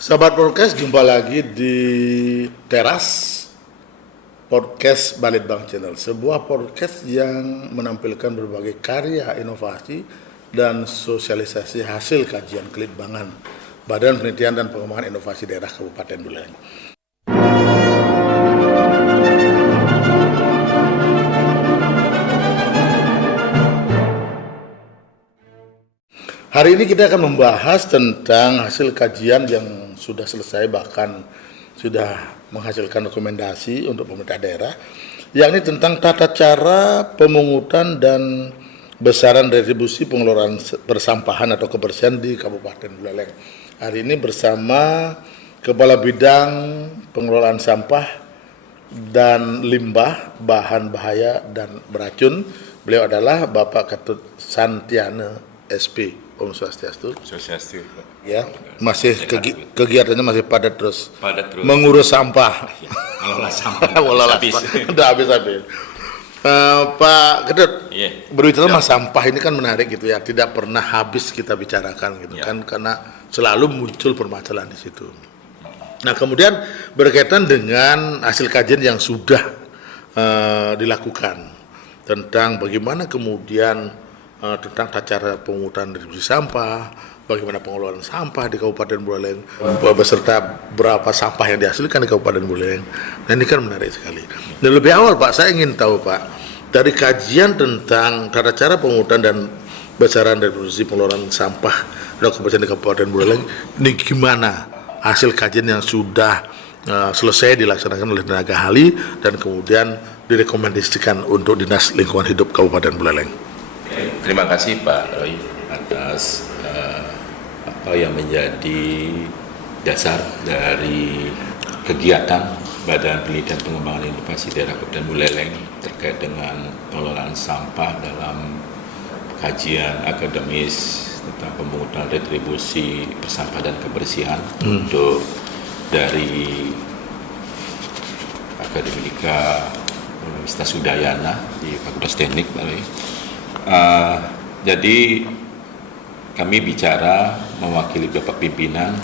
Sahabat podcast, jumpa lagi di teras podcast Balitbang Channel, sebuah podcast yang menampilkan berbagai karya inovasi dan sosialisasi hasil kajian kelitbangan Badan Penelitian dan Pengembangan Inovasi Daerah Kabupaten Buleleng. Hari ini kita akan membahas tentang hasil kajian yang sudah selesai, bahkan sudah menghasilkan rekomendasi untuk pemerintah daerah, yakni tentang tata cara pemungutan dan besaran retribusi pengelolaan persampahan atau kebersihan di Kabupaten Buleleng. Hari ini bersama Kepala Bidang Pengelolaan Sampah dan Limbah, Bahan Bahaya dan Beracun. Beliau adalah Bapak Ketut Santiana SP. Om Swastiastu. Swastiastu. Ya, masih kegiatannya masih padat terus. Padat terus. Mengurus sampah. Ya, mengelola sampah. Habis. Udah habis. Pak Ketut, berbicara mas sampah ini kan menarik gitu ya. Tidak pernah habis kita bicarakan gitu kan, karena selalu muncul permasalahan di situ. Nah, kemudian berkaitan dengan hasil kajian yang sudah dilakukan tentang bagaimana kemudian tentang tata cara pemungutan distribusi sampah, bagaimana pengelolaan sampah di Kabupaten Buleleng, beserta berapa sampah yang dihasilkan di Kabupaten Buleleng. Nah, ini kan menarik sekali. Dan lebih awal Pak, saya ingin tahu Pak, dari kajian tentang tata cara pemungutan dan besaran distribusi pengelolaan sampah atau kebersihan di Kabupaten Buleleng, ini gimana hasil kajian yang sudah selesai dilaksanakan oleh tenaga ahli dan kemudian direkomendasikan untuk Dinas Lingkungan Hidup Kabupaten Buleleng? Terima kasih Pak Roy atas apa yang menjadi dasar dari kegiatan Badan Penelitian Pengembangan Inovasi Daerah Kabupaten Buleleng terkait dengan pengelolaan sampah dalam kajian akademis tentang pemungutan retribusi sampah dan kebersihan untuk dari Akademika Universitas Udayana di Fakultas Teknik Pak Roy. Jadi kami bicara mewakili Bapak Pimpinan,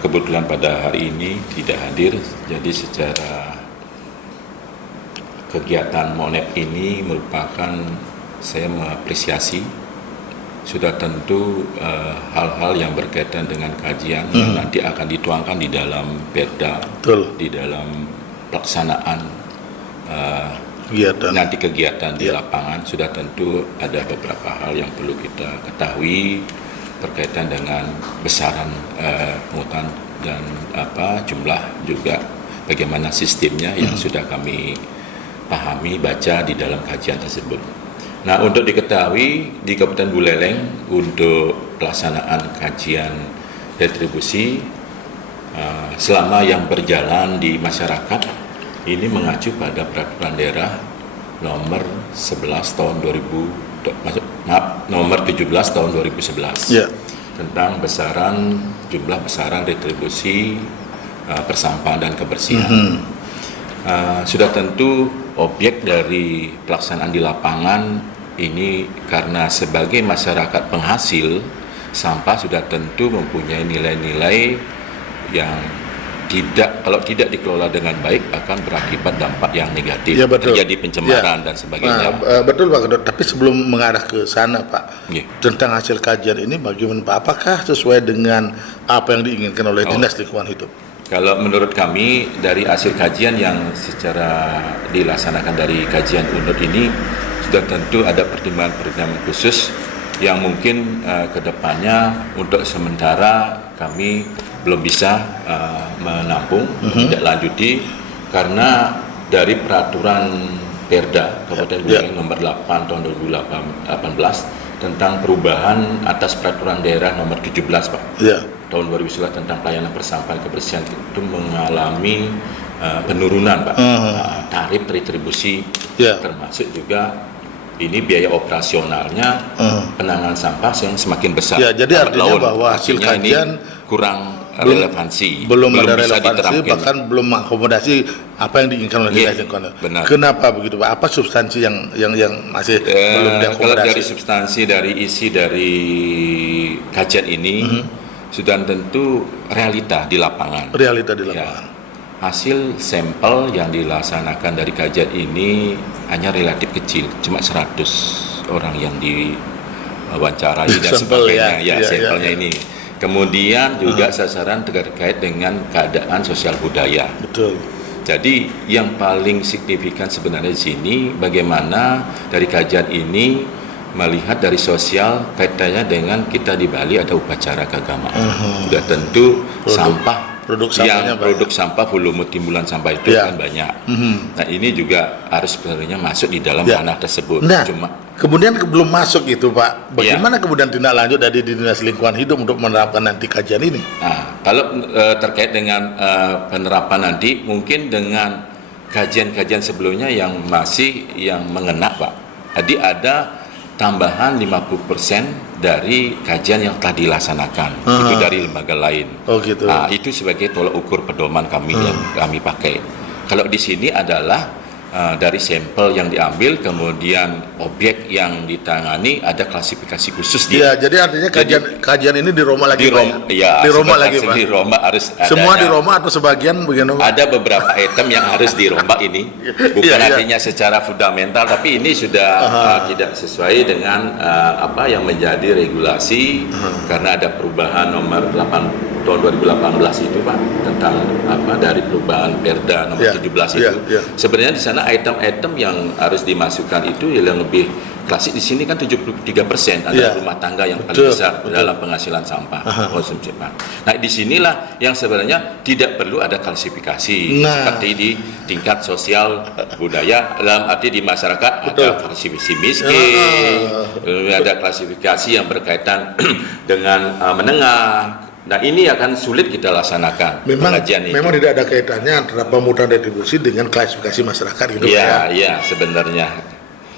kebetulan pada hari ini tidak hadir, jadi secara kegiatan MONEP ini merupakan saya mengapresiasi, sudah tentu hal-hal yang berkaitan dengan kajian yang nanti akan dituangkan di dalam Perda, di dalam pelaksanaan kegiatan di lapangan. Sudah tentu ada beberapa hal yang perlu kita ketahui berkaitan dengan besaran pungutan dan jumlah, juga bagaimana sistemnya yang sudah kami pahami, baca di dalam kajian tersebut. Nah, untuk diketahui di Kabupaten Buleleng untuk pelaksanaan kajian retribusi selama yang berjalan di masyarakat ini mengacu pada peraturan daerah nomor 11 tahun 2000, nomor 17 tahun 2011 tentang jumlah besaran retribusi persampahan dan kebersihan. Sudah tentu objek dari pelaksanaan di lapangan ini karena sebagai masyarakat penghasil sampah sudah tentu mempunyai nilai-nilai yang kalau tidak dikelola dengan baik akan berakibat dampak yang negatif, terjadi pencemaran dan sebagainya. Betul Pak Kedot, tapi sebelum mengarah ke sana Pak, tentang hasil kajian ini bagaimana Pak? Apakah sesuai dengan apa yang diinginkan oleh Dinas Lingkungan Hidup? Kalau menurut kami dari hasil kajian yang secara dilaksanakan dari kajian UNUT ini sudah tentu ada pertimbangan-pertimbangan khusus yang mungkin kedepannya untuk sementara kami belum bisa menampung, tidak lanjuti, karena dari peraturan Perda Kabupaten Buleleng nomor 8 tahun 2018 tentang perubahan atas peraturan daerah nomor 17 Pak tahun 2011 tentang pelayanan persampahan kebersihan itu mengalami penurunan Pak, tarif retribusi, termasuk juga ini biaya operasionalnya penanganan sampah yang semakin besar. Jadi artinya bahwa hasil kajian kurang relevansi, belum ada relevansi, bahkan belum mengakomodasi apa yang diinginkan oleh Dinas Lingkungan. Kenapa begitu Pak? Apa substansi yang masih belum diakomodasi? Kalau dari substansi dari isi dari kajian ini sudah tentu realita di lapangan. Realita di Ya. lapangan. Hasil sampel yang dilaksanakan dari kajian ini hanya relatif kecil, cuma 100 orang yang diwawancarai dan Sampel, sebagainya. ya, Sampelnya ya. ini. Kemudian juga sasaran terkait dengan keadaan sosial budaya. Betul. Jadi yang paling signifikan sebenarnya di sini bagaimana dari kajian ini melihat dari sosial kaitannya dengan kita di Bali ada upacara keagamaan. Sudah tentu produk sampah volume timbulan sampah itu Ya. kan banyak. Nah ini juga harus sebenarnya masuk di dalam Ya. ranah tersebut. Nah, Cuma kemudian belum masuk itu Pak, bagaimana kemudian tindak lanjut dari Dinas Lingkungan Hidup untuk menerapkan nanti kajian ini? Nah, kalau terkait dengan penerapan nanti, mungkin dengan kajian-kajian sebelumnya yang masih yang mengena, Pak. Jadi ada tambahan 50% dari kajian yang telah dilaksanakan, itu dari lembaga lain. Oh gitu. Nah, itu sebagai tolak ukur pedoman kami yang kami pakai. Kalau di sini adalah dari sampel yang diambil, kemudian objek yang ditangani ada klasifikasi khusus Iya, jadi artinya kajian ini di Roma lagi, di Roma, Pak, ya, di Roma lagi, Pak. di Roma harus Semua di adanya. Roma atau sebagian bagaimana, Pak? Ada beberapa item yang harus dirombak ini, bukan Iya, iya. artinya secara fundamental, tapi ini sudah tidak sesuai dengan apa yang menjadi regulasi karena ada perubahan nomor 8 tahun 2018 itu, Pak, tentang apa dari perubahan Perda nomor Iya, 17 iya, itu. iya. Sebenarnya di sana item-item yang harus dimasukkan itu yang lebih klasik di sini kan 73% adalah Iya. rumah tangga yang paling Betul, besar betul. dalam penghasilan sampah konsumsi sampah. Nah, disinilah yang sebenarnya tidak perlu ada klasifikasi Nah. seperti di tingkat sosial budaya, dalam arti di masyarakat Betul. ada klasifikasi miskin, ada klasifikasi yang berkaitan dengan menengah. Nah, ini akan sulit kita laksanakan pengajian ini. Memang tidak ada kaitannya antara pemutusan retribusi dengan klasifikasi masyarakat gitu, Pak, ya. Iya, iya sebenarnya.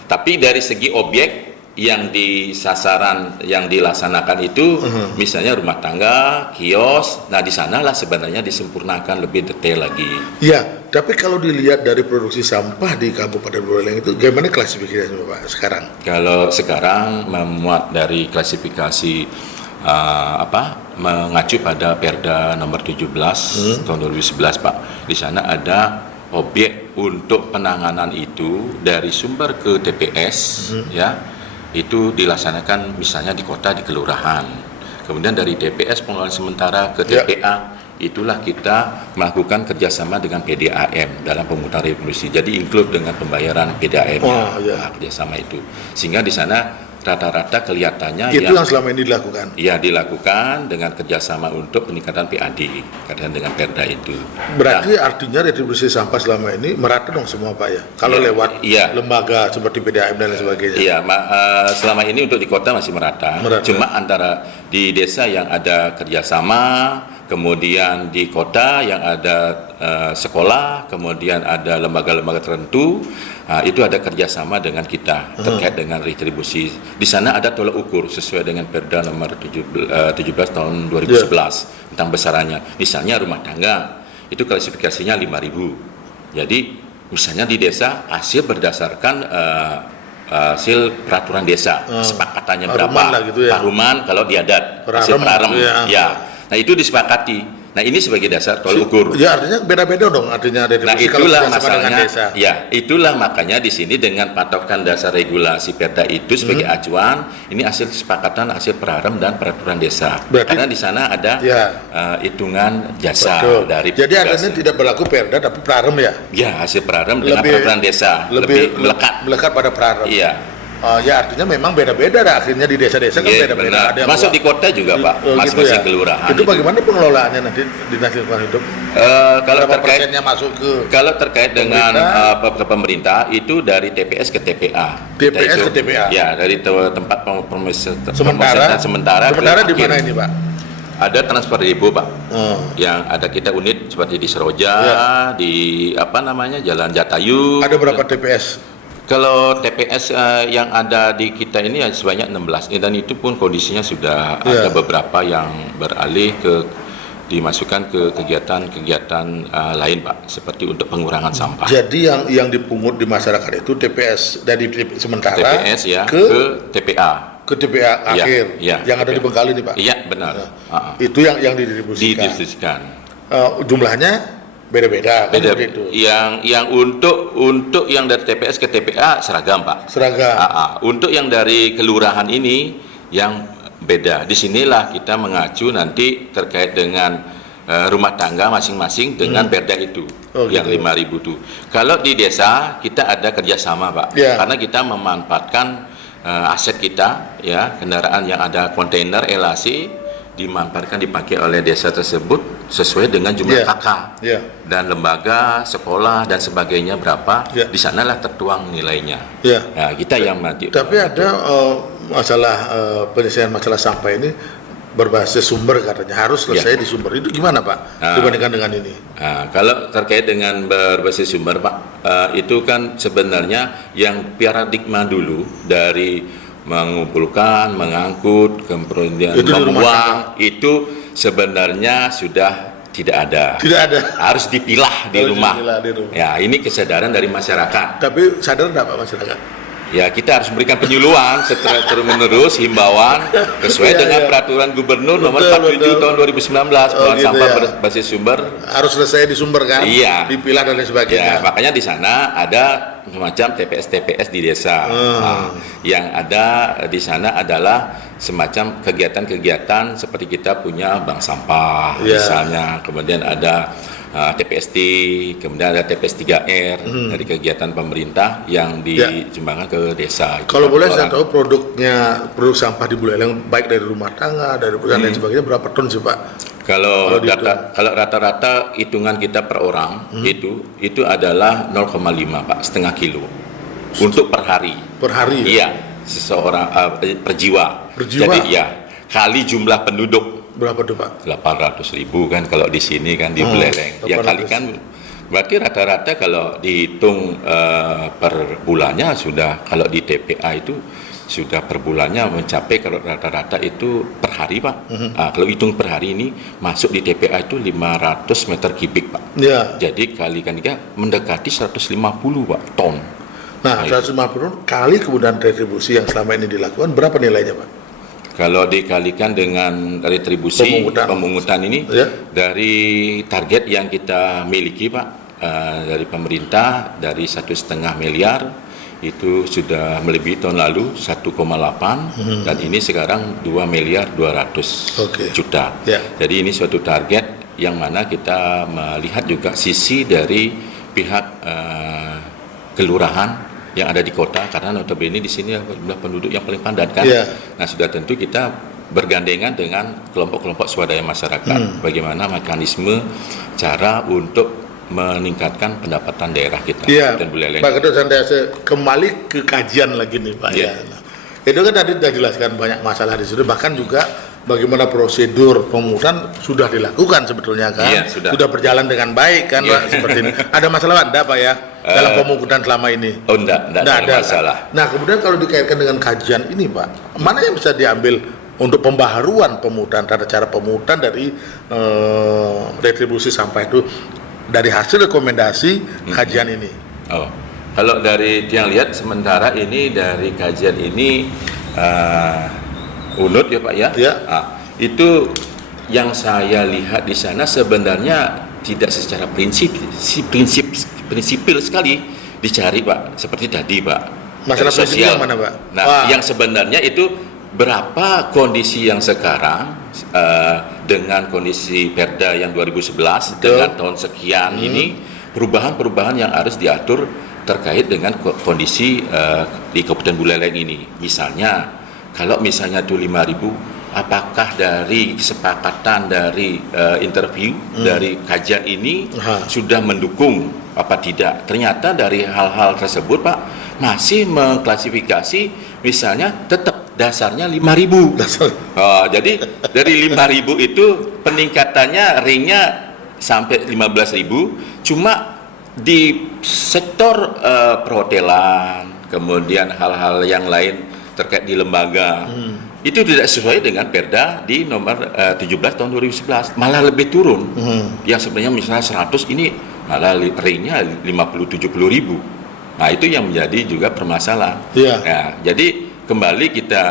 Tapi dari segi objek yang di sasaran yang dilaksanakan itu, misalnya rumah tangga, kios, nah di sanalah sebenarnya disempurnakan lebih detail lagi. Iya, tapi kalau dilihat dari produksi sampah di Kabupaten Buleleng itu, gimana klasifikasinya, Pak, sekarang? Kalau sekarang memuat dari klasifikasi mengacu pada Perda nomor 17 tahun 2011, Pak. Di sana ada objek untuk penanganan itu dari sumber ke TPS, ya, itu dilaksanakan misalnya di kota, di kelurahan. Kemudian dari TPS pengelolaan sementara ke TPA, itulah kita melakukan kerjasama dengan PDAM dalam pemutusan retribusi. Jadi include dengan pembayaran PDAM, kerjasama itu. Sehingga di sana rata-rata kelihatannya Itu yang selama ini dilakukan. ya dilakukan dengan kerjasama untuk peningkatan PAD kaitan dengan Perda itu. Berarti artinya retribusi sampah selama ini merata dong semua, Pak, ya? Kalau Iya, lewat iya. lembaga seperti PDAM dan lain sebagainya. Iya, selama ini untuk di kota masih merata. Cuma antara di desa yang ada kerjasama, kemudian di kota yang ada sekolah, kemudian ada lembaga-lembaga tertentu, itu ada kerjasama dengan kita terkait dengan retribusi. Di sana ada tolak ukur sesuai dengan Perda nomor 17 tahun 2011 tentang besarannya. Misalnya rumah tangga itu klasifikasinya 5.000. Jadi misalnya di desa hasil berdasarkan hasil peraturan desa, kesepakatannya berapa? Paruman lah gitu ya. Paruman kalau diadat, hasil perarem, ya. Nah itu disepakati. Nah ini sebagai dasar tolak ukur. Ya, artinya beda-beda dong artinya Nah retribusi kalau itulah kerjasama dengan masalahnya. desa. Ya, itulah makanya di sini dengan patokan dasar regulasi Perda itu sebagai acuan, ini hasil kesepakatan, hasil perarem dan peraturan desa. Berarti- Karena di sana ada hitungan jasa Betul. dari Jadi petugas. artinya tidak berlaku Perda tapi Prarem, ya? Ya, hasil perarem dengan peraturan desa lebih melekat. pada Prarem. Iya. Ya artinya memang beda-beda dah akhirnya di desa-desa kan Iya, beda-beda. benar. Ada yang Masuk luas. di kota juga, Pak. Gitu Masing-masing ya. kelurahan. Itu bagaimana pengelolaannya nanti Dinas Lingkungan Hidup? Kalau Berapa terkait persennya masuk ke Kalau terkait dengan pemerintah? ke pemerintah itu dari TPS ke TPA. TPS Kita ke TPA. Ya, dari tempat sementara sementara ke di akhir. mana ini, Pak? Ada transfer depo, Pak. Oh. Yang ada kita unit seperti di Seroja, di Jalan Jatayu. Ada berapa TPS? Kalau TPS yang ada di kita ini sebanyak 16, dan itu pun kondisinya sudah ada beberapa yang beralih dimasukkan ke kegiatan-kegiatan lain, Pak, seperti untuk pengurangan sampah. Jadi yang dipungut di masyarakat itu TPS dari sementara TPS ya ke TPA. ke TPA Iya, akhir iya, yang ada di TPA. Bengkali nih Pak. Iya, benar. Itu yang didistribusikan. Didistribusikan. Jumlahnya beda-beda kan Beda. seperti itu. Yang untuk yang dari TPS ke TPA seragam, Pak. Seragam. Untuk yang dari kelurahan ini yang beda. Disinilah kita mengacu nanti terkait dengan rumah tangga masing-masing dengan perda itu, yang gitu. 5.000 itu. Kalau di desa kita ada kerjasama, Pak, karena kita memanfaatkan aset kita, ya, kendaraan yang ada kontainer LAC dimanfaatkan dipakai oleh desa tersebut sesuai dengan jumlah KK dan lembaga, sekolah dan sebagainya berapa, di sanalah tertuang nilainya. Nah, kita yang nanti. Tapi ada masalah penyelesaian masalah sampah ini berbasis sumber, katanya harus selesai di sumber. Itu gimana Pak dibandingkan dengan ini? Kalau terkait dengan berbasis sumber, Pak, itu kan sebenarnya yang paradigma dulu dari mengumpulkan, mengangkut, kemudian membuang, itu sebenarnya sudah tidak ada. Tidak ada. Harus dipilah di rumah. Ya, ini kesadaran dari masyarakat. Tapi sadar nggak Pak masyarakat? Ya, kita harus memberikan penyuluhan secara terus-menerus, himbauan sesuai dengan peraturan gubernur nomor 47 tahun 2019 buang sampah berbasis sumber harus selesai di sumber kan? Iya. Dipilah dan lain sebagainya. Ya, makanya di sana ada semacam TPS-TPS di desa. Yang ada di sana adalah semacam kegiatan-kegiatan seperti kita punya bank sampah misalnya, kemudian ada TPST, kemudian ada TPS 3R dari kegiatan pemerintah yang disumbangkan ke desa. Kalau boleh saya tahu produk sampah di Buleleng baik dari rumah tangga, dari perusahaan dan sebagainya berapa ton sih Pak? Kalau rata-rata hitungan kita per orang itu adalah 0,5 Pak, setengah kilo untuk per hari. Per hari? Iya, seseorang per jiwa. Per jiwa? Jadi ya kali jumlah penduduk. Berapa tuh Pak? 800.000 kan kalau di sini kan di Buleleng. Ya kali kan berarti rata-rata kalau dihitung per bulannya sudah, kalau di TPA itu sudah per bulannya mencapai, kalau rata-rata itu per hari Pak. Kalau hitung per hari ini masuk di TPA itu 500 meter kubik Pak. Jadi kalikan tiga mendekati 150 Pak ton. Nah 150 kali kemudian retribusi yang selama ini dilakukan berapa nilainya Pak? Kalau dikalikan dengan retribusi pemungutan ini dari target yang kita miliki Pak, dari pemerintah dari 1,5 miliar itu sudah melebihi tahun lalu 1,8 dan ini sekarang 2 miliar 200 juta. Jadi ini suatu target yang mana kita melihat juga sisi dari pihak kelurahan yang ada di kota, karena notabene di sini jumlah penduduk yang paling padat kan. Nah, sudah tentu kita bergandengan dengan kelompok-kelompok swadaya masyarakat. Bagaimana mekanisme cara untuk meningkatkan pendapatan daerah kita. Dan Buleleng. Pak Kedut, saya kembali ke kajian lagi nih Pak. Itu kan tadi sudah jelaskan banyak masalah di situ, bahkan juga bagaimana prosedur pemungutan sudah dilakukan sebetulnya kan, sudah berjalan dengan baik kan Pak, seperti ini. Ada masalah enggak Pak ya dalam pemungutan selama ini? Oh enggak ada masalah. Nah kemudian kalau dikaitkan dengan kajian ini Pak, mana yang bisa diambil untuk pembaharuan pemungutan, tata cara pemungutan dari retribusi sampah itu dari hasil rekomendasi kajian ini? Kalau dari yang lihat sementara ini dari kajian ini UNUD ya Pak ya. Itu yang saya lihat di sana sebenarnya tidak secara prinsipil sekali dicari Pak, seperti tadi Pak. Masalah sosial mana Pak? Nah, yang sebenarnya itu berapa kondisi yang sekarang dengan kondisi Perda yang 2011 dengan tahun sekian ini, perubahan-perubahan yang harus diatur terkait dengan kondisi di Kabupaten Buleleng ini. Misalnya kalau misalnya itu 5.000, apakah dari kesepakatan dari interview dari kajian ini sudah mendukung apa tidak? Ternyata dari hal-hal tersebut Pak masih mengklasifikasi misalnya tetap dasarnya 5.000. Jadi dari 5.000 itu peningkatannya ringnya sampai 15.000, cuma di sektor perhotelan, kemudian hal-hal yang lain terkait di lembaga itu tidak sesuai dengan Perda di nomor 17 tahun 2011, malah lebih turun. Yang sebenarnya misalnya 100 ini malah ringnya 50-70 ribu. Nah itu yang menjadi juga permasalahan. Nah, jadi kembali kita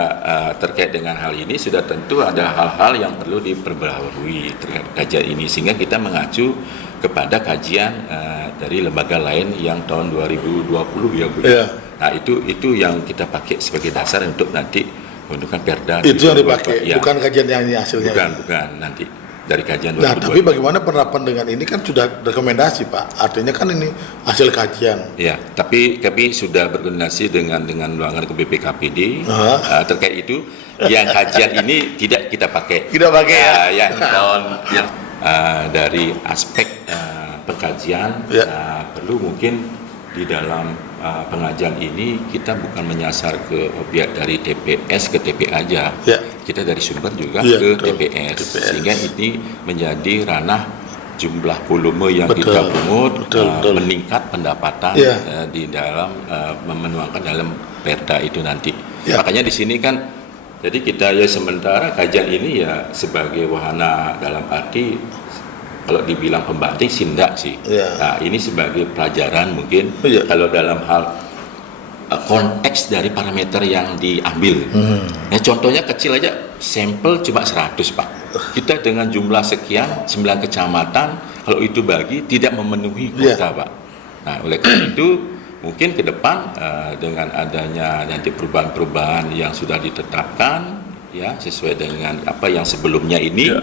terkait dengan hal ini sudah tentu ada hal-hal yang perlu diperbaharui terkait kajian ini, sehingga kita mengacu kepada kajian dari lembaga lain yang tahun 2020 ya Bu. Iya. Nah itu yang kita pakai sebagai dasar untuk nanti menentukan perda. Itu yang dipakai, ya. bukan kajian yang ini hasilnya. Bukan nanti dari kajian. Nah, 2020. tapi bagaimana penerapan dengan ini kan sudah rekomendasi Pak, artinya kan ini hasil kajian. Ya, tapi kami sudah berkoordinasi dengan ruangan ke BPKPD terkait itu. Yang kajian ini tidak kita pakai. Tidak pakai ya? Yang dari aspek pengkajian perlu mungkin di dalam pengajian ini kita bukan menyasar ke objek dari TPS ke TP aja. Ya. Kita dari sumber juga Ya, ke betul. TPS. TPS. Sehingga ini menjadi ranah jumlah volume yang Betul. kita pungut Betul. meningkat pendapatan Ya. di dalam menuangkan dalam perda itu nanti. Ya. Makanya di sini kan jadi kita ya sementara kajian ini ya sebagai wahana dalam arti kalau dibilang pembanding sih enggak sih. Ya. Nah, ini sebagai pelajaran mungkin Ya. kalau dalam hal konteks dari parameter yang diambil. Ya, contohnya kecil aja, sampel cuma 100 Pak. Kita dengan jumlah sekian 9 kecamatan, kalau itu bagi tidak memenuhi kota Pak. Nah, oleh karena itu mungkin ke depan dengan adanya nanti perubahan-perubahan yang sudah ditetapkan ya sesuai dengan apa yang sebelumnya ini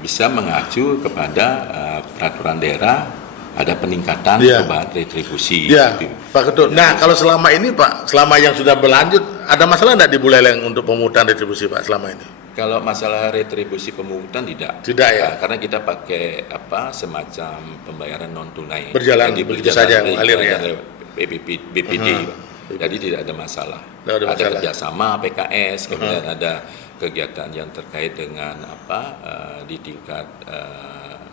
bisa mengacu kepada peraturan daerah ada peningkatan perubahan retribusi. Ya, gitu. Pak Ketut. Nah, kalau selama ini Pak, selama yang sudah berlanjut, ada masalah nggak di Buleleng untuk pemungutan retribusi Pak selama ini? Kalau masalah retribusi pemungutan tidak. Tidak ya? Karena kita pakai semacam pembayaran non tunai. Berjalan Jadi begitu saja, mengalir ya? BPD. Jadi tidak ada masalah. Tidak ada masalah. Kerjasama PKS, kemudian ada kegiatan yang terkait dengan di tingkat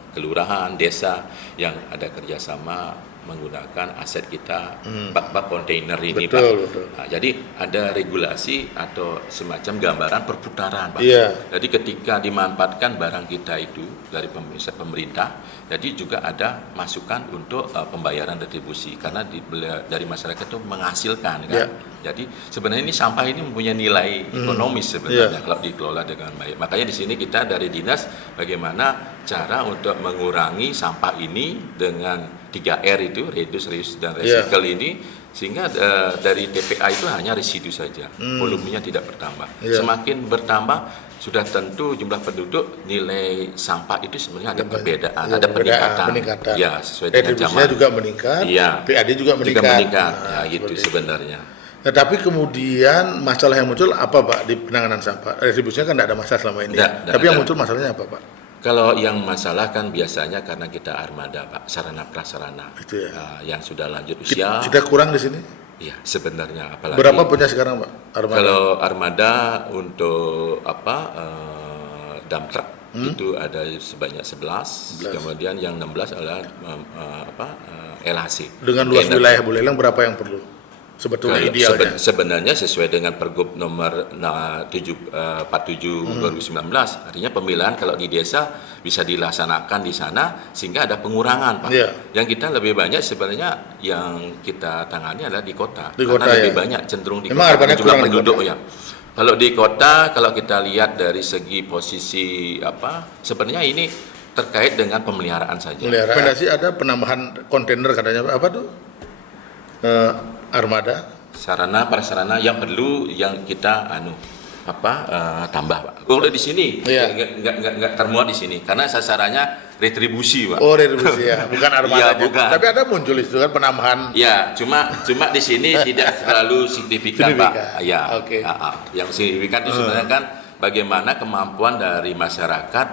kelurahan, desa yang ada kerjasama menggunakan aset kita bak-bak kontainer ini Betul, Pak. betul. Nah, jadi ada regulasi atau semacam gambaran perputaran Pak. Iya. Jadi ketika dimanfaatkan barang kita itu dari pemerintah, jadi juga ada masukan untuk pembayaran retribusi karena dari masyarakat itu menghasilkan kan. Iya. Jadi sebenarnya ini sampah ini mempunyai nilai ekonomis sebenarnya kalau dikelola dengan baik. Makanya di sini kita dari dinas bagaimana cara untuk mengurangi sampah ini dengan 3R itu, reduce, reuse, dan recycle ini sehingga dari TPA itu hanya residu saja, volumenya tidak bertambah. Semakin bertambah sudah tentu jumlah penduduk, nilai sampah itu sebenarnya ada perbedaan, ada peningkatan. Ya, sesuai dengan zaman. juga meningkat, PAD juga meningkat. Ya, gitu sebenarnya. Nah, tapi kemudian masalah yang muncul apa Pak di penanganan sampah? Retribusinya kan tidak ada masalah selama ini. Tapi yang muncul masalahnya apa Pak? Kalau yang masalah kan biasanya karena kita armada Pak, sarana prasarana Itu yang sudah lanjut usia. Kita kurang di sini. Iya, sebenarnya apalagi. Berapa punya sekarang Pak armada? Kalau armada untuk dump truck itu ada sebanyak 11. Kemudian yang 16 adalah LHC. Dengan luas wilayah Buleleng berapa yang perlu? Sebetulnya idealnya. Sebenarnya sesuai dengan Pergub nomor 47 2019, artinya pemilihan kalau di desa bisa dilaksanakan di sana sehingga ada pengurangan Pak. Yang kita lebih banyak sebenarnya yang kita tangani adalah di kota. Karena lebih banyak cenderung di kota jumlah penduduk ya. Kalau di kota, kalau kita lihat dari segi posisi sebenarnya ini terkait dengan pemeliharaan saja. Rekomendasi ada penambahan kontainer katanya apa tuh? Armada, sarana prasarana yang perlu yang kita tambah Pak. Kalau di sini nggak termuat di sini karena sasarannya retribusi Pak. Oh retribusi ya, bukan armada. Bukan. Tapi ada muncul itu kan penambahan. Ya, cuma di sini tidak terlalu signifikan Pak. Ya, yang signifikan itu sebenarnya kan bagaimana kemampuan dari masyarakat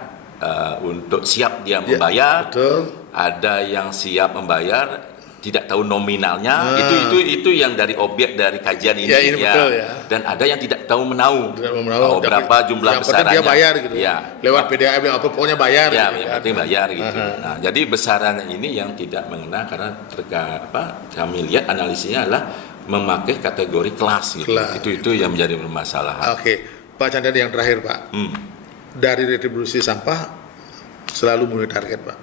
untuk siap dia membayar. Betul. Ada yang siap membayar tidak tahu nominalnya, itu yang dari objek dari kajian ini, betul, dan ada yang tidak tahu menahu berapa jumlah yang besarannya. Dia bayar gitu. Lewat PDAM yang pokoknya bayar. Ya, yang penting bayar gitu. Nah, jadi besaran ini yang tidak mengena karena kami lihat analisisnya adalah memakai kategori kelas gitu. Itu yang menjadi permasalahan. Oke, Pak Chandra yang terakhir Pak. Dari retribusi sampah selalu memenuhi target Pak.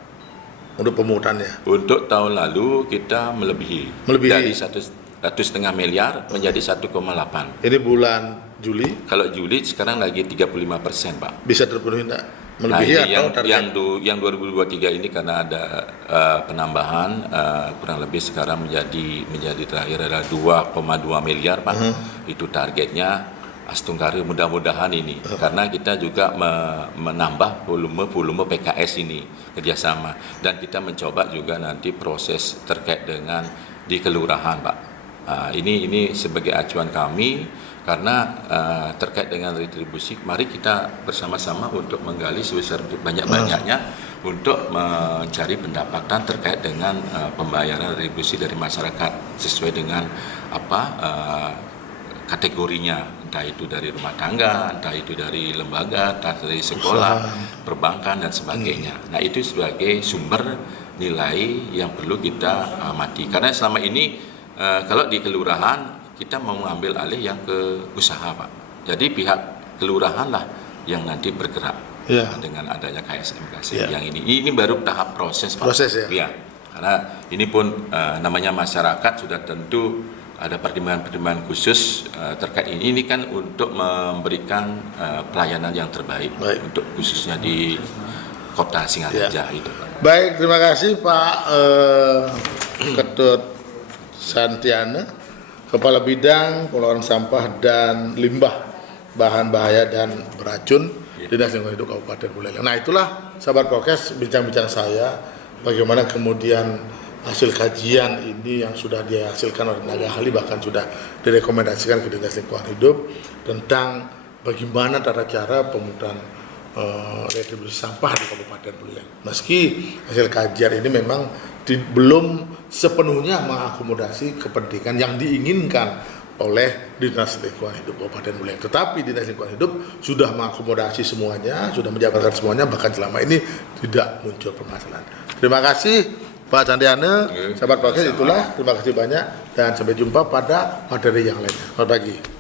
Untuk pemungutannya. Untuk tahun lalu kita melebihi. Dari 1,5 miliar menjadi 1,8. Ini bulan Juli Kalau Juli sekarang lagi 35%, Pak. bisa terpenuhi enggak? Nah, Melebihi ini atau target? yang 2023 ini karena ada penambahan kurang lebih sekarang menjadi terakhir adalah 2,2 miliar, Pak. Itu targetnya Astungkari, mudah-mudahan ini karena kita juga menambah volume PKS ini kerjasama, dan kita mencoba juga nanti proses terkait dengan di kelurahan, Pak. Ini sebagai acuan kami karena terkait dengan retribusi, mari kita bersama-sama untuk menggali sebesar banyak-banyaknya untuk mencari pendapatan terkait dengan pembayaran retribusi dari masyarakat sesuai dengan kategorinya, entah itu dari rumah tangga, entah itu dari lembaga, entah dari sekolah, perbankan dan sebagainya. Nah, itu sebagai sumber nilai yang perlu kita amati karena selama ini kalau di kelurahan kita mau mengambil alih yang ke usaha, Pak. Jadi pihak kelurahan lah yang nanti bergerak dengan adanya KSMKC yang ini. Ini baru tahap proses, Pak. Proses ya? Iya. Karena ini pun namanya masyarakat sudah tentu ada pertimbangan-pertimbangan khusus terkait ini. Ini kan untuk memberikan pelayanan yang terbaik untuk khususnya di Kota Singaraja itu, Pak. Baik, terima kasih Pak Ketut Santiana, Kepala Bidang Pengelolaan Sampah dan Limbah Bahan Bahaya dan Beracun Dinas Lingkungan Hidup Kabupaten Buleleng. Nah, itulah sahabat podcast bincang-bincang saya bagaimana kemudian hasil kajian ini yang sudah dihasilkan oleh tenaga ahli, bahkan sudah direkomendasikan ke Dinas Lingkungan Hidup tentang bagaimana tata cara pemungutan retribusi sampah di Kabupaten Buleleng. Meski hasil kajian ini memang belum sepenuhnya mengakomodasi kepentingan yang diinginkan oleh Dinas Lingkungan Hidup Kabupaten Buleleng. Tetapi Dinas Lingkungan Hidup sudah mengakomodasi semuanya, sudah menjabarkan semuanya, bahkan selama ini tidak muncul permasalahan. Terima kasih Pak Sandiane, sahabat podcast, itulah. Terima kasih banyak dan sampai jumpa pada materi yang lainnya. Selamat pagi.